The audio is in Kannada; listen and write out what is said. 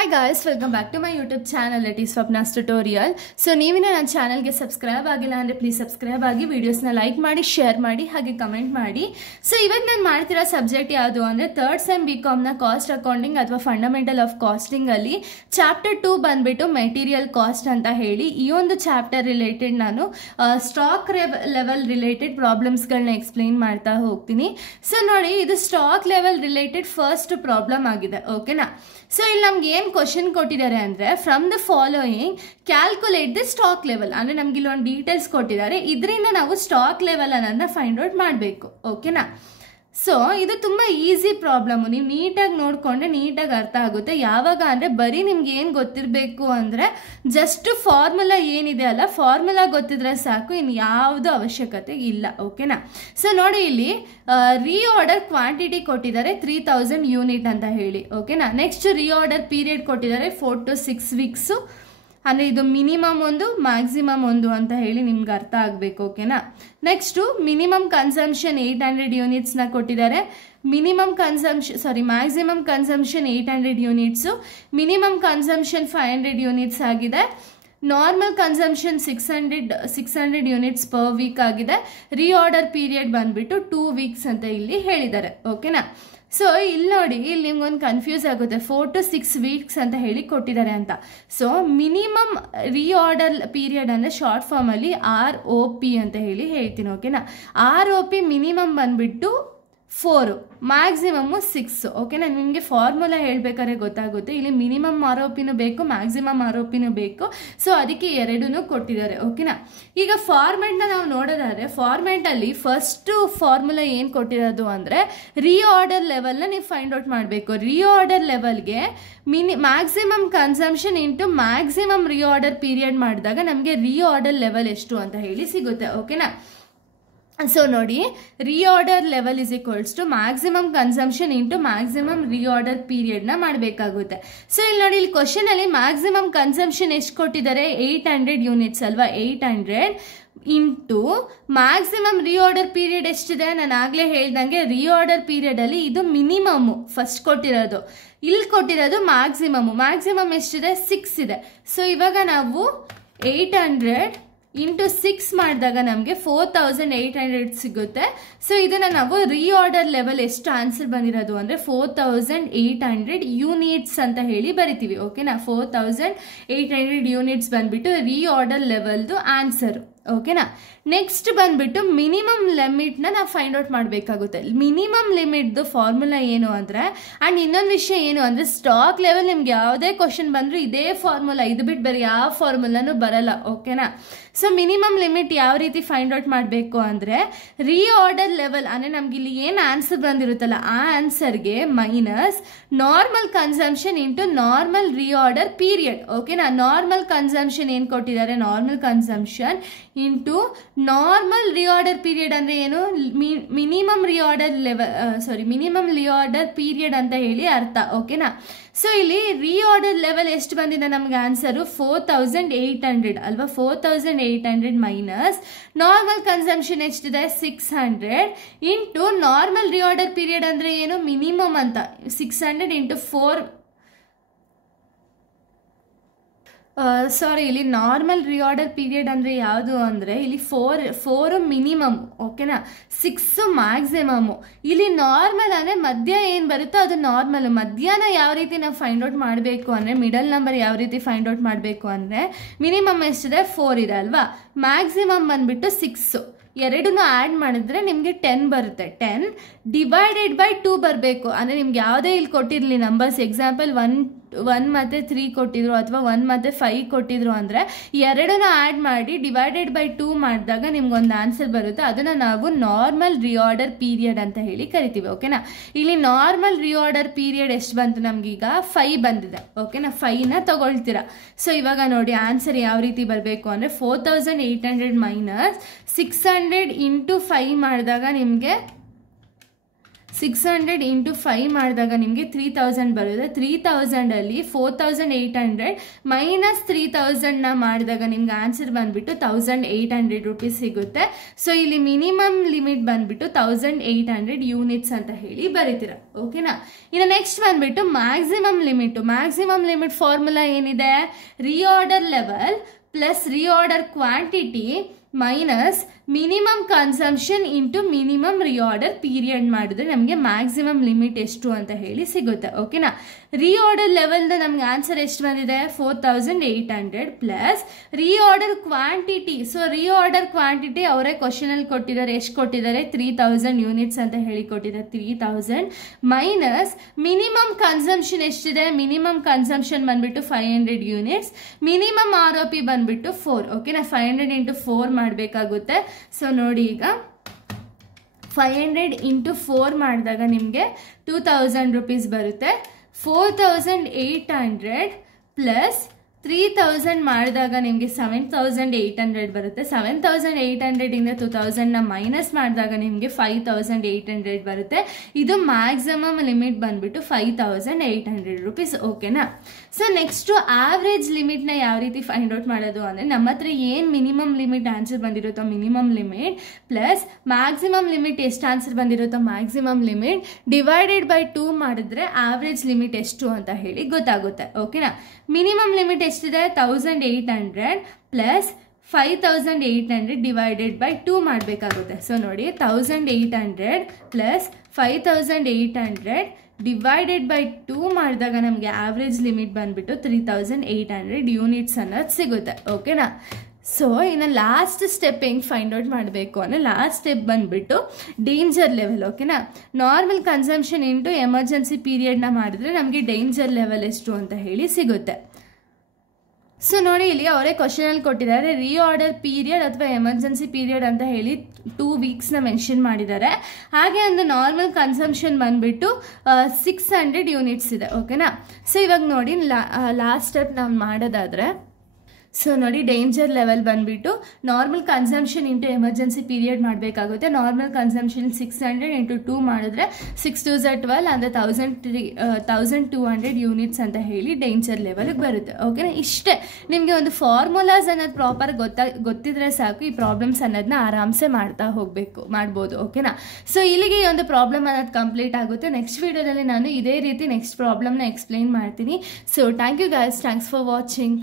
Hi guys, welcome back to my YouTube channel. It is Swapna's Tutorial. So ನೀವಿನ ನನ್ನ ಚಾನಲ್ಗೆ ಸಬ್ಸ್ಕ್ರೈಬ್ ಆಗಿಲ್ಲ ಅಂದರೆ ಪ್ಲೀಸ್ ಸಬ್ಸ್ಕ್ರೈಬ್ ಆಗಿ ವಿಡಿಯೋಸ್ನ ಲೈಕ್ ಮಾಡಿ ಶೇರ್ ಮಾಡಿ ಹಾಗೆ ಕಮೆಂಟ್ ಮಾಡಿ. ಸೊ ಇವಾಗ ನಾನು ಮಾಡ್ತಿರೋ ಸಬ್ಜೆಕ್ಟ್ ಯಾವುದು ಅಂದರೆ ಥರ್ಡ್ ಸೆಮ್ ಬಿಕಾಮ್ನ ಕಾಸ್ಟ್ ಅಕೌಂಟಿಂಗ್ ಅಥವಾ ಫಂಡಮೆಂಟಲ್ ಆಫ್ ಕಾಸ್ಟಿಂಗ್ ಅಲ್ಲಿ ಚಾಪ್ಟರ್ 2 ಬಂದ್ಬಿಟ್ಟು ಮೆಟೀರಿಯಲ್ ಕಾಸ್ಟ್ ಅಂತ ಹೇಳಿ ಈ ಒಂದು ಚಾಪ್ಟರ್ ರಿಲೇಟೆಡ್ ನಾನು ಸ್ಟಾಕ್ ಲೆವೆಲ್ ರಿಲೇಟೆಡ್ ಪ್ರಾಬ್ಲಮ್ಸ್ಗಳನ್ನ ಎಕ್ಸ್ಪ್ಲೈನ್ ಮಾಡ್ತಾ ಹೋಗ್ತೀನಿ. ಸೊ ನೋಡಿ, ಇದು stock level related first problem ಆಗಿದೆ. ಓಕೆನಾ? ಸೊ ಇಲ್ಲಿ ನಮ್ಗೆ ಏನು ಕ್ವಶನ್ ಕೊಟ್ಟಿದ್ದಾರೆ ಅಂದರೆ from the following calculate the stock level ಅಂದರೆ ನಮ್ಗೆ ಇಲ್ಲೊಂದು ಡೀಟೇಲ್ಸ್ ಕೊಟ್ಟಿದ್ದಾರೆ. ಇದರಿಂದ ನಾವು ಸ್ಟಾಕ್ ಲೆವೆಲ್ ಅನ್ನೋದನ್ನ ಫೈಂಡ್ ಔಟ್ ಮಾಡಬೇಕು. ಓಕೆನಾ? ಸೊ ಇದು ತುಂಬ ಈಸಿ ಪ್ರಾಬ್ಲಮ್ಮು. ನೀವು ನೀಟಾಗಿ ನೋಡಿಕೊಂಡ್ರೆ ನೀಟಾಗಿ ಅರ್ಥ ಆಗುತ್ತೆ. ಯಾವಾಗ ಅಂದರೆ ಬರೀ ನಿಮ್ಗೆ ಏನು ಗೊತ್ತಿರಬೇಕು ಅಂದರೆ ಜಸ್ಟ್ ಫಾರ್ಮುಲಾ ಏನಿದೆ ಅಲ್ಲ, ಫಾರ್ಮುಲಾ ಗೊತ್ತಿದ್ರೆ ಸಾಕು, ಇನ್ನು ಯಾವುದು ಅವಶ್ಯಕತೆ ಇಲ್ಲ. ಓಕೆನಾ? ಸೊ ನೋಡಿ, ಇಲ್ಲಿ ರೀಆರ್ಡರ್ ಕ್ವಾಂಟಿಟಿ ಕೊಟ್ಟಿದ್ದಾರೆ 3000 ಯೂನಿಟ್ ಅಂತ ಹೇಳಿ. ಓಕೆನಾ? ನೆಕ್ಸ್ಟ್ ರೀಆರ್ಡರ್ ಪೀರಿಯಡ್ ಕೊಟ್ಟಿದ್ದಾರೆ 4 to 6 ವೀಕ್ಸು. ಅಂದರೆ ಇದು ಮಿನಿಮಮ್ ಒಂದು ಮ್ಯಾಕ್ಸಿಮಮ್ ಒಂದು ಅಂತ ಹೇಳಿ ನಿಮ್ಗೆ ಅರ್ಥ ಆಗಬೇಕು. ಓಕೆನಾ? ನೆಕ್ಸ್ಟು ಮಿನಿಮಮ್ ಕನ್ಸಂಪ್ಷನ್ 800 ಯೂನಿಟ್ಸ್ನ ಕೊಟ್ಟಿದ್ದಾರೆ. Maximum consumption 800 units, minimum consumption 500 units ಆಗಿದೆ. Normal consumption 600 units per week ಆಗಿದೆ. ರೀಆರ್ಡರ್ ಪೀರಿಯಡ್ ಬಂದ್ಬಿಟ್ಟು 2 ವೀಕ್ಸ್ ಅಂತ ಇಲ್ಲಿ ಹೇಳಿದ್ದಾರೆ. ಓಕೆನಾ? ಸೊ ಇಲ್ಲಿ ನೋಡಿ, ಇಲ್ಲಿ ನಿಮ್ಗೊಂದು ಕನ್ಫ್ಯೂಸ್ ಆಗುತ್ತೆ 4 to 6 ವೀಕ್ಸ್ ಅಂತ ಹೇಳಿ ಕೊಟ್ಟಿದ್ದಾರೆ ಅಂತ. ಸೊ ಮಿನಿಮಮ್ ರೀಆರ್ಡರ್ ಪೀರಿಯಡ್ ಅಂದರೆ ಶಾರ್ಟ್ ಫಾರ್ಮಲ್ಲಿ ROP ಅಂತ ಹೇಳಿ ಹೇಳ್ತೀನಿ. ಓಕೆನಾ? ROP ಮಿನಿಮಮ್ ಬಂದ್ಬಿಟ್ಟು 4, ಮ್ಯಾಕ್ಸಿಮಮ್ಮು 6. ಓಕೆನಾ? ನಿಮಗೆ ಫಾರ್ಮುಲಾ ಹೇಳಬೇಕಾದ್ರೆ ಗೊತ್ತಾಗುತ್ತೆ. ಇಲ್ಲಿ ಮಿನಿಮಮ್ ROPನೂ ಬೇಕು, ಮ್ಯಾಕ್ಸಿಮಮ್ ROPನೂ ಬೇಕು. ಸೊ ಅದಕ್ಕೆ ಎರಡೂ ಕೊಟ್ಟಿದ್ದಾರೆ. ಓಕೆನಾ? ಈಗ ಫಾರ್ಮೆಟ್ನ ನಾವು ನೋಡೋದಾದ್ರೆ ಫಾರ್ಮೆಟಲ್ಲಿ ಫಸ್ಟು ಫಾರ್ಮುಲಾ ಏನು ಕೊಟ್ಟಿರೋದು ಅಂದರೆ ರೀಆರ್ಡರ್ ಲೆವೆಲ್ನ ನೀವು ಫೈಂಡ್ ಔಟ್ ಮಾಡಬೇಕು. ರೀಆರ್ಡರ್ ಲೆವೆಲ್ಗೆ maximum consumption into maximum reorder period ಮಾಡಿದಾಗ ನಮಗೆ ರೀಆರ್ಡರ್ ಲೆವೆಲ್ ಎಷ್ಟು ಅಂತ ಹೇಳಿ ಸಿಗುತ್ತೆ. ಓಕೆನಾ? ಸೊ ನೋಡಿ, reorder level is equals to maximum consumption into maximum reorder ಪೀರಿಯಡ್ನ ಮಾಡಬೇಕಾಗುತ್ತೆ. ಸೊ ಇಲ್ಲಿ ನೋಡಿ, ಇಲ್ಲಿ ಕ್ವಶನಲ್ಲಿ ಮ್ಯಾಕ್ಸಿಮಮ್ ಕನ್ಸಂಪ್ಷನ್ ಎಷ್ಟು ಕೊಟ್ಟಿದ್ದಾರೆ? 800 ಯೂನಿಟ್ಸ್ ಅಲ್ವಾ? 800 ಇಂಟು ಮ್ಯಾಕ್ಸಿಮಮ್ ರೀಆರ್ಡರ್ ಪೀರಿಯಡ್ ಎಷ್ಟಿದೆ? ನಾನು ಆಗಲೇ ಹೇಳ್ದಂಗೆ ರೀಆರ್ಡರ್ ಪೀರಿಯಡಲ್ಲಿ ಇದು ಮಿನಿಮಮ್ಮು ಫಸ್ಟ್ ಕೊಟ್ಟಿರೋದು, ಇಲ್ಲಿ ಕೊಟ್ಟಿರೋದು ಮ್ಯಾಕ್ಸಿಮಮ್ ಎಷ್ಟಿದೆ? 6 ಇದೆ. ಸೊ ಇವಾಗ ನಾವು 800 ಇಂಟು 6 ಮಾಡಿದಾಗ ನಮಗೆ 4800 ಸಿಗುತ್ತೆ. ಸೊ ಇದನ್ನು ನಾವು ರೀಆರ್ಡರ್ ಲೆವೆಲ್ ಎಷ್ಟು ಆನ್ಸರ್ ಬಂದಿರೋದು ಅಂದರೆ 4800 ಯೂನಿಟ್ಸ್ ಅಂತ ಹೇಳಿ ಬರಿತೀವಿ. ಓಕೆನಾ? 4800 ಯೂನಿಟ್ಸ್ ಬಂದ್ಬಿಟ್ಟು ರೀಆರ್ಡರ್ ಲೆವೆಲ್ದು ಆನ್ಸರು. ಓಕೆನಾ? ನೆಕ್ಸ್ಟ್ ಬಂದ್ಬಿಟ್ಟು ಮಿನಿಮಮ್ ಲಿಮಿಟ್ನ ನಾವು ಫೈಂಡ್ ಔಟ್ ಮಾಡಬೇಕಾಗುತ್ತೆ. ಮಿನಿಮಮ್ ಲಿಮಿಟ್ದು ಫಾರ್ಮುಲಾ ಏನು ಅಂದರೆ, ಆ್ಯಂಡ್ ಇನ್ನೊಂದು ವಿಷಯ ಏನು ಅಂದರೆ ಸ್ಟಾಕ್ ಲೆವೆಲ್ ನಿಮ್ಗೆ ಯಾವುದೇ ಕ್ವಶನ್ ಬಂದರೂ ಇದೇ ಫಾರ್ಮುಲಾ, ಇದು ಬಿಟ್ಟು ಬೇರೆ ಯಾವ ಫಾರ್ಮುಲಾನು ಬರಲ್ಲ. ಓಕೆನಾ? ಸೊ ಮಿನಿಮಮ್ ಲಿಮಿಟ್ ಯಾವ ರೀತಿ ಫೈಂಡ್ ಔಟ್ ಮಾಡಬೇಕು ಅಂದರೆ ರೀಆರ್ಡರ್ ಲೆವೆಲ್ ಅಂದರೆ ನಮ್ಗೆ ಇಲ್ಲಿ ಏನು ಆನ್ಸರ್ ಬಂದಿರುತ್ತಲ್ಲ ಆ ಆನ್ಸರ್ಗೆ minus normal consumption into normal reorder period. ಓಕೆನಾ? ನಾರ್ಮಲ್ ಕನ್ಸಂಪ್ಷನ್ ಏನು ಕೊಟ್ಟಿದ್ದಾರೆ? Normal consumption into normal reorder period ಅಂದರೆ ಏನು? ಮಿನಿಮಮ್ ರೀಆರ್ಡರ್ ಪೀರಿಯಡ್ ಅಂತ ಹೇಳಿ ಅರ್ಥ. ಓಕೆನಾ? ಸೊ ಇಲ್ಲಿ ರೀಆರ್ಡರ್ ಲೆವೆಲ್ ಎಷ್ಟು ಬಂದಿದೆ ನಮಗೆ ಆನ್ಸರು? 4800 ಅಲ್ವಾ? 4800 ಮೈನಸ್ ನಾರ್ಮಲ್ ಕನ್ಸಂಪ್ಷನ್ ಎಷ್ಟಿದೆ? 600 ಇಂಟು ನಾರ್ಮಲ್ ರೀಆರ್ಡರ್ ಪೀರಿಯಡ್ ಅಂದರೆ ಏನು? ಮಿನಿಮಮ್ ಅಂತ 600 ಇಂಟು 4. ಇಲ್ಲಿ ನಾರ್ಮಲ್ ರೀಆರ್ಡರ್ ಪೀರಿಯಡ್ ಅಂದರೆ ಯಾವುದು ಅಂದರೆ ಇಲ್ಲಿ 4 ಮಿನಿಮಮ್. ಓಕೆನಾ? 6 ಮ್ಯಾಕ್ಸಿಮಮ್ಮು. ಇಲ್ಲಿ ನಾರ್ಮಲ್ ಅಂದರೆ ಮಧ್ಯ ಏನು ಬರುತ್ತೋ ಅದು ನಾರ್ಮಲ್. ಮಧ್ಯಾಹ್ನ ಯಾವ ರೀತಿ ನಾವು ಫೈಂಡ್ ಔಟ್ ಮಾಡಬೇಕು ಅಂದರೆ ಮಿಡಲ್ ನಂಬರ್ ಯಾವ ರೀತಿ ಫೈಂಡ್ ಔಟ್ ಮಾಡಬೇಕು ಅಂದರೆ ಮಿನಿಮಮ್ ಎಷ್ಟಿದೆ? 4 ಇದೆ ಅಲ್ವಾ? ಮ್ಯಾಕ್ಸಿಮಮ್ ಬಂದ್ಬಿಟ್ಟು 6. ಎರಡನ್ನೂ ಆ್ಯಡ್ ಮಾಡಿದ್ರೆ ನಿಮಗೆ 10 ಬರುತ್ತೆ. 10 ಡಿವೈಡೆಡ್ ಬೈ 2 ಬರಬೇಕು. ಅಂದರೆ ನಿಮ್ಗೆ ಯಾವುದೇ ಇಲ್ಲಿ ಕೊಟ್ಟಿರಲಿ ನಂಬರ್ಸ್, ಎಕ್ಸಾಂಪಲ್ 1 ಮತ್ತು 3 ಕೊಟ್ಟಿದ್ರು ಅಥವಾ 1 ಮತ್ತು 5 ಕೊಟ್ಟಿದ್ರು ಅಂದರೆ ಎರಡನ್ನೂ ಆ್ಯಡ್ ಮಾಡಿ ಡಿವೈಡೆಡ್ ಬೈ 2 ಮಾಡಿದಾಗ ನಿಮ್ಗೊಂದು ಆನ್ಸರ್ ಬರುತ್ತೆ. ಅದನ್ನು ನಾವು ನಾರ್ಮಲ್ ರೀಆರ್ಡರ್ ಪೀರಿಯಡ್ ಅಂತ ಹೇಳಿ ಕರಿತೀವಿ. ಓಕೆನಾ? ಇಲ್ಲಿ ನಾರ್ಮಲ್ ರೀಆರ್ಡರ್ ಪೀರಿಯಡ್ ಎಷ್ಟು ಬಂತು? ನಮಗೀಗ 5 ಬಂದಿದೆ. ಓಕೆನಾ? 5ನ ತಗೊಳ್ತೀರಾ. ಸೊ ಇವಾಗ ನೋಡಿ ಆನ್ಸರ್ ಯಾವ ರೀತಿ ಬರಬೇಕು ಅಂದರೆ 4800 ಮೈನಸ್ 600 ಇಂಟು 5 ಮಾಡಿದಾಗ ನಿಮಗೆ 600 ಇಂಟು 5 ಮಾಡಿದಾಗ ನಿಮಗೆ 3000 ಬರುತ್ತೆ. 3000ಅಲ್ಲಿ 4800 ಮೈನಸ್ 3000ನ ಮಾಡಿದಾಗ ನಿಮ್ಗೆ ಆನ್ಸರ್ ಬಂದ್ಬಿಟ್ಟು 1800 ರುಪೀಸ್ ಸಿಗುತ್ತೆ. ಸೊ ಇಲ್ಲಿ ಮಿನಿಮಮ್ ಲಿಮಿಟ್ ಬಂದ್ಬಿಟ್ಟು 1800 ಯೂನಿಟ್ಸ್ ಅಂತ ಹೇಳಿ ಬರೀತೀರ. ಓಕೆನಾ. ಇನ್ನು ನೆಕ್ಸ್ಟ್ ಬಂದ್ಬಿಟ್ಟು ಮ್ಯಾಕ್ಸಿಮಮ್ ಲಿಮಿಟ್ ಫಾರ್ಮುಲಾ ಏನಿದೆ, reorder level plus reorder quantity minus minimum consumption into minimum reorder period ಮಾಡಿದ್ರೆ ನಮಗೆ ಮ್ಯಾಕ್ಸಿಮಮ್ ಲಿಮಿಟ್ ಎಷ್ಟು ಅಂತ ಹೇಳಿ ಸಿಗುತ್ತೆ. ಓಕೆನಾ. ರಿಆರ್ಡರ್ ಲೆವೆಲ್ದು ನಮ್ಗೆ ಆನ್ಸರ್ ಎಷ್ಟು ಬಂದಿದೆ, 4800 plus reorder quantity. So reorder quantity ಅವರೇ ಕ್ವಶನಲ್ಲಿ ಕೊಟ್ಟಿದ್ದಾರೆ, ಎಷ್ಟು ಕೊಟ್ಟಿದ್ದಾರೆ, 3000 ಯೂನಿಟ್ಸ್ ಅಂತ ಹೇಳಿ ಕೊಟ್ಟಿದ್ದಾರೆ, 3000 ಮೈನಸ್ ಮಿನಿಮಮ್ ಕನ್ಸಂಪ್ಷನ್ ಎಷ್ಟಿದೆ, ಮಿನಿಮಮ್ ಕನ್ಸಂಪ್ಷನ್ ಬಂದ್ಬಿಟ್ಟು 500 ಯೂನಿಟ್ಸ್, ಮಿನಿಮಮ್ ROP ಬಂದ್ಬಿಟ್ಟು 4. ಓಕೆನಾ. 500 ಇಂಟು 4 ಮಾಡಬೇಕಾಗುತ್ತೆ. ಸೊ ನೋಡಿ, ಈಗ 500 ಇಂಟು 4 ಮಾಡಿದಾಗ ನಿಮಗೆ 2000 ರುಪೀಸ್ ಬರುತ್ತೆ. 4800 ಪ್ಲಸ್ 3000 ಮಾಡಿದಾಗ ನಿಮಗೆ 7800 ಬರುತ್ತೆ. 7800 ಇಂದ 2000ನ ಮೈನಸ್ ಮಾಡಿದಾಗ ನಿಮಗೆ 5800 ಬರುತ್ತೆ. ಇದು ಮ್ಯಾಕ್ಸಿಮಮ್ ಲಿಮಿಟ್ ಬಂದ್ಬಿಟ್ಟು 5800 ರುಪೀಸ್. ಓಕೆನಾ. ಸೊ ನೆಕ್ಸ್ಟು ಆವ್ರೇಜ್ ಲಿಮಿಟ್ನ ಯಾವ ರೀತಿ ಫೈಂಡ್ ಔಟ್ ಮಾಡೋದು ಅಂದರೆ, ನಮ್ಮ ಹತ್ರ ಏನು ಮಿನಿಮಮ್ ಲಿಮಿಟ್ ಆನ್ಸರ್ ಬಂದಿರುತ್ತೋ minimum limit plus maximum limit ಎಷ್ಟು ಆನ್ಸರ್ ಬಂದಿರುತ್ತೋ ಮ್ಯಾಕ್ಸಿಮಮ್ ಲಿಮಿಟ್ ಡಿವೈಡೆಡ್ ಬೈ 2 ಮಾಡಿದ್ರೆ ಆವ್ರೇಜ್ ಲಿಮಿಟ್ ಎಷ್ಟು ಅಂತ ಹೇಳಿ ಗೊತ್ತಾಗುತ್ತೆ. ಓಕೆನಾ. ಮಿನಿಮಮ್ ಲಿಮಿಟ್ ಎಷ್ಟಿದೆ, 1800 ಪ್ಲಸ್ 5800 ಡಿವೈಡೆಡ್ ಬೈ 2 ಮಾಡಬೇಕಾಗುತ್ತೆ. ಸೊ ನೋಡಿ, 1800 ಪ್ಲಸ್ 5800 ಡಿವೈಡೆಡ್ ಬೈ 2 ಮಾಡಿದಾಗ ನಮಗೆ ಆವ್ರೇಜ್ ಲಿಮಿಟ್ ಬಂದ್ಬಿಟ್ಟು 3800 ಯೂನಿಟ್ಸ್ ಅನ್ನೋದು ಸಿಗುತ್ತೆ. ಓಕೆನಾ. ಸೊ ಇನ್ನು ಲಾಸ್ಟ್ ಸ್ಟೆಪ್ ಹೆಂಗೆ ಫೈಂಡ್ ಔಟ್ ಮಾಡಬೇಕು ಅಂದರೆ, ಲಾಸ್ಟ್ ಸ್ಟೆಪ್ ಬಂದ್ಬಿಟ್ಟು ಡೇಂಜರ್ ಲೆವೆಲ್. ಓಕೆನಾ. ನಾರ್ಮಲ್ ಕನ್ಸಂಪ್ಷನ್ ಇಂಟು ಎಮರ್ಜೆನ್ಸಿ ಪೀರಿಯಡ್ನ ಮಾಡಿದ್ರೆ ನಮಗೆ ಡೇಂಜರ್ ಲೆವೆಲ್ ಎಷ್ಟು ಅಂತ ಹೇಳಿ ಸಿಗುತ್ತೆ. ಸೊ ನೋಡಿ, ಇಲ್ಲಿ ಅವರೇ ಕ್ವಶನಲ್ಲಿ ಕೊಟ್ಟಿದ್ದಾರೆ, ರಿಆರ್ಡರ್ ಪೀರಿಯಡ್ ಅಥವಾ ಎಮರ್ಜೆನ್ಸಿ ಪೀರಿಯಡ್ ಅಂತ ಹೇಳಿ 2 ವೀಕ್ಸ್ನ ಮೆನ್ಷನ್ ಮಾಡಿದ್ದಾರೆ. ಹಾಗೆ ಒಂದು ನಾರ್ಮಲ್ ಕನ್ಸಂಪ್ಷನ್ ಬಂದ್ಬಿಟ್ಟು 600 ಯೂನಿಟ್ಸ್ ಇದೆ. ಓಕೆನಾ. ಸೊ ಇವಾಗ ನೋಡಿ, ಲಾಸ್ಟ್ ಸ್ಟೆಪ್ ನಾವು ಮಾಡೋದಾದರೆ, ಸೊ ನೋಡಿ, ಡೇಂಜರ್ ಲೆವೆಲ್ ಬಂದ್ಬಿಟ್ಟು normal consumption into emergency period ಮಾಡಬೇಕಾಗುತ್ತೆ. ನಾರ್ಮಲ್ ಕನ್ಸಂಪ್ಷನ್ 600 ಇಂಟು 2 ಮಾಡಿದ್ರೆ 6 2 12 ಅಂದರೆ 1200 ಯೂನಿಟ್ಸ್ ಅಂತ ಹೇಳಿ ಡೇಂಜರ್ ಲೆವೆಲ್ಗೆ ಬರುತ್ತೆ. ಓಕೆನಾ. ಇಷ್ಟೇ. ನಿಮಗೆ ಒಂದು ಫಾರ್ಮುಲಾಸ್ ಅನ್ನೋದು ಪ್ರಾಪರ್ ಗೊತ್ತಿದ್ರೆ ಸಾಕು, ಈ ಪ್ರಾಬ್ಲಮ್ಸ್ ಅನ್ನೋದನ್ನ ಆರಾಮ್ಸೆ ಮಾಡ್ಬೋದು. ಓಕೆನಾ. ಸೊ ಇಲ್ಲಿಗೆ ಈ ಒಂದು ಪ್ರಾಬ್ಲಮ್ ಅನ್ನೋದು ಕಂಪ್ಲೀಟ್ ಆಗುತ್ತೆ. ನೆಕ್ಸ್ಟ್ ವಿಡಿಯೋದಲ್ಲಿ ನಾನು ಇದೇ ರೀತಿ ನೆಕ್ಸ್ಟ್ ಪ್ರಾಬ್ಲಮ್ನ ಎಕ್ಸ್ಪ್ಲೈನ್ ಮಾಡ್ತೀನಿ. So thank you guys, thanks for watching.